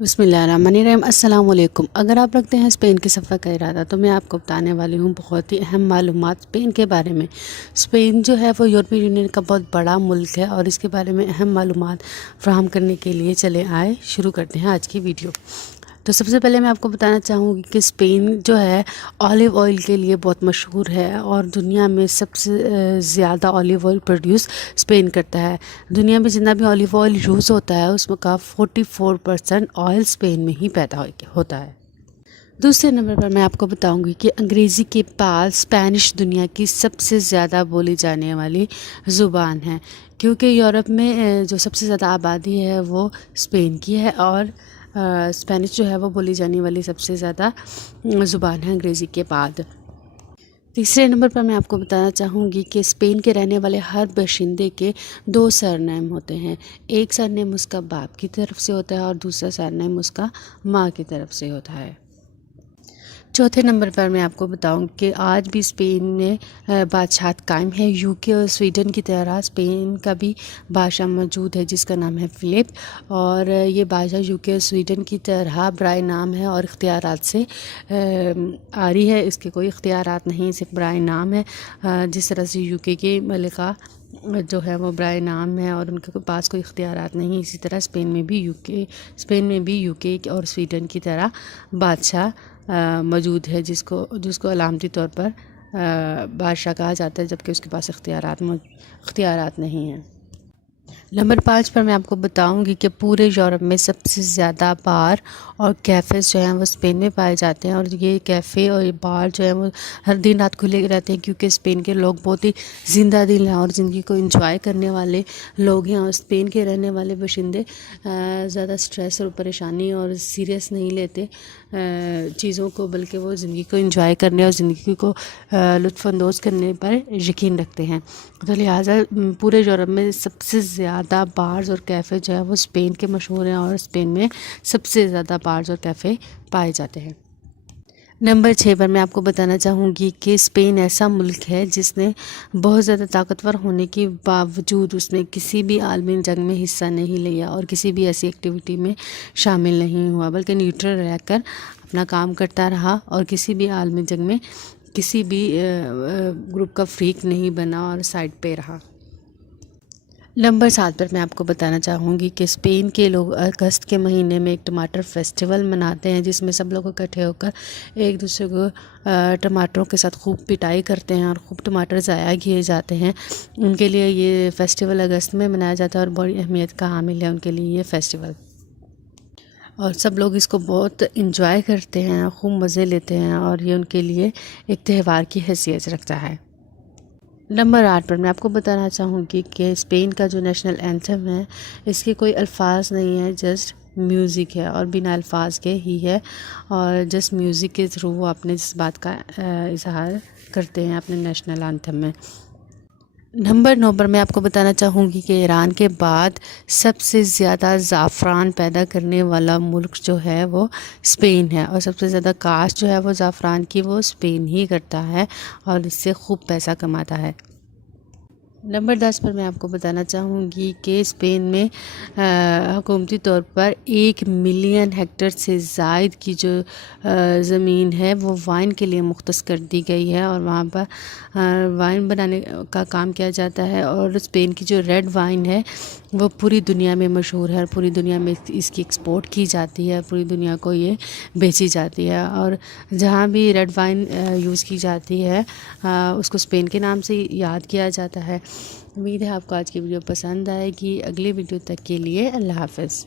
بسم اللہ الرحمن الرحیم۔ السلام علیکم۔ اگر آپ رکھتے ہیں اسپین کے سفر کا ارادہ تو میں آپ کو بتانے والی ہوں بہت ہی اہم معلومات اسپین کے بارے میں۔ اسپین جو ہے وہ یورپی یونین کا بہت بڑا ملک ہے اور اس کے بارے میں اہم معلومات فراہم کرنے کے لیے چلے آئے شروع کرتے ہیں آج کی ویڈیو۔ تو سب سے پہلے میں آپ کو بتانا چاہوں گی کہ اسپین جو ہے آلیو آئل کے لیے بہت مشہور ہے اور دنیا میں سب سے زیادہ آلیو آئل پروڈیوس اسپین کرتا ہے۔ دنیا میں جتنا بھی آلیو آئل یوز ہوتا ہے اس میں کا 44% آئل اسپین میں ہی پیدا ہوتا ہے۔ دوسرے نمبر پر میں آپ کو بتاؤں گی کہ انگریزی کے بعد اسپینش دنیا کی سب سے زیادہ بولی جانے والی زبان ہے، کیونکہ یورپ میں جو سب سے زیادہ آبادی ہے وہ اسپین کی ہے اور اسپینش جو ہے وہ بولی جانے والی سب سے زیادہ زبان ہے انگریزی کے بعد۔ تیسرے نمبر پر میں آپ کو بتانا چاہوں گی کہ اسپین کے رہنے والے ہر باشندے کے 2 سرنیم ہوتے ہیں۔ ایک سرنیم اس کا باپ کی طرف سے ہوتا ہے اور دوسرا سرنیم اس کا ماں کی طرف سے ہوتا ہے۔ چوتھے نمبر پر میں آپ کو بتاؤں کہ آج بھی اسپین میں بادشاہت قائم ہے۔ یو کے اور سویڈن کی طرح اسپین کا بھی بادشاہ موجود ہے جس کا نام ہے فلپ، اور یہ بادشاہ یو کے اور سویڈن کی طرح برائے نام ہے اور اختیارات سے آری ہے۔ اس کے کوئی اختیارات نہیں، صرف برائے نام ہے۔ جس طرح سے یو کے کی ملکہ جو ہے وہ برائے نام ہے اور ان کے پاس کوئی اختیارات نہیں، اسی طرح اسپین میں بھی یو کے اور سویڈن کی طرح بادشاہ موجود ہے جس کو علامتی طور پر بادشاہ کہا جاتا ہے، جبکہ اس کے پاس اختیارات نہیں ہیں۔ نمبر 5 پر میں آپ کو بتاؤں گی کہ پورے یورپ میں سب سے زیادہ بار اور کیفیز جو ہیں وہ اسپین میں پائے جاتے ہیں، اور یہ کیفے اور یہ بار جو ہیں وہ ہر دن رات کھلے رہتے ہیں، کیونکہ اسپین کے لوگ بہت ہی زندہ دل ہیں اور زندگی کو انجوائے کرنے والے لوگ ہیں، اور اسپین کے رہنے والے باشندے زیادہ سٹریس اور پریشانی اور سیریس نہیں لیتے چیزوں کو، بلکہ وہ زندگی کو انجوائے کرنے اور زندگی کو لطف اندوز کرنے پر یقین رکھتے ہیں۔ تو لہٰذا پورے یورپ میں سب سے زیادہ بارز اور کیفے جو ہے وہ اسپین کے مشہور ہیں، اور اسپین میں سب سے زیادہ بارز اور کیفے پائے جاتے ہیں۔ نمبر 6 پر میں آپ کو بتانا چاہوں گی کہ اسپین ایسا ملک ہے جس نے بہت زیادہ طاقتور ہونے کے باوجود اس نے کسی بھی عالمی جنگ میں حصہ نہیں لیا اور کسی بھی ایسی ایکٹیویٹی میں شامل نہیں ہوا، بلکہ نیوٹرل رہ کر اپنا کام کرتا رہا اور کسی بھی عالمی جنگ میں کسی بھی گروپ کا فریق نہیں بنا اور سائڈ پہ رہا۔ نمبر 7 پر میں آپ کو بتانا چاہوں گی کہ اسپین کے لوگ اگست کے مہینے میں ایک ٹماٹر فیسٹیول مناتے ہیں، جس میں سب لوگ اکٹھے ہو کر ایک دوسرے کو ٹماٹروں کے ساتھ خوب پٹائی کرتے ہیں اور خوب ٹماٹر ضائع کیے جاتے ہیں۔ ان کے لیے یہ فیسٹیول اگست میں منایا جاتا ہے اور بڑی اہمیت کا حامل ہے ان کے لیے یہ فیسٹیول، اور سب لوگ اس کو بہت انجوائے کرتے ہیں، خوب مزے لیتے ہیں، اور یہ ان کے لیے ایک تہوار کی حیثیت رکھتا ہے۔ نمبر 8 پر میں آپ کو بتانا چاہوں گی کہ اسپین کا جو نیشنل اینتھم ہے اس کے کوئی الفاظ نہیں ہے، جسٹ میوزک ہے، اور بنا الفاظ کے ہی ہے، اور جسٹ میوزک کے تھرو وہ اپنے جذبات کا اظہار کرتے ہیں اپنے نیشنل اینتھم میں۔ نمبر 9 پر میں آپ کو بتانا چاہوں گی کہ ایران کے بعد سب سے زیادہ زعفران پیدا کرنے والا ملک جو ہے وہ اسپین ہے، اور سب سے زیادہ کاشت جو ہے وہ زعفران کی وہ اسپین ہی کرتا ہے اور اس سے خوب پیسہ کماتا ہے۔ نمبر 10 پر میں آپ کو بتانا چاہوں گی کہ اسپین میں حکومتی طور پر 1 ملین ہیکٹر سے زائد کی جو زمین ہے وہ وائن کے لیے مختص کر دی گئی ہے، اور وہاں پر وائن بنانے کا کام کیا جاتا ہے، اور اسپین کی جو ریڈ وائن ہے وہ پوری دنیا میں مشہور ہے، اور پوری دنیا میں اس کی ایکسپورٹ کی جاتی ہے، پوری دنیا کو یہ بیچی جاتی ہے، اور جہاں بھی ریڈ وائن یوز کی جاتی ہے اس کو اسپین کے نام سے یاد کیا جاتا ہے۔ امید ہے آپ کو آج کی ویڈیو پسند آئے گی۔ اگلی ویڈیو تک کے لیے اللہ حافظ۔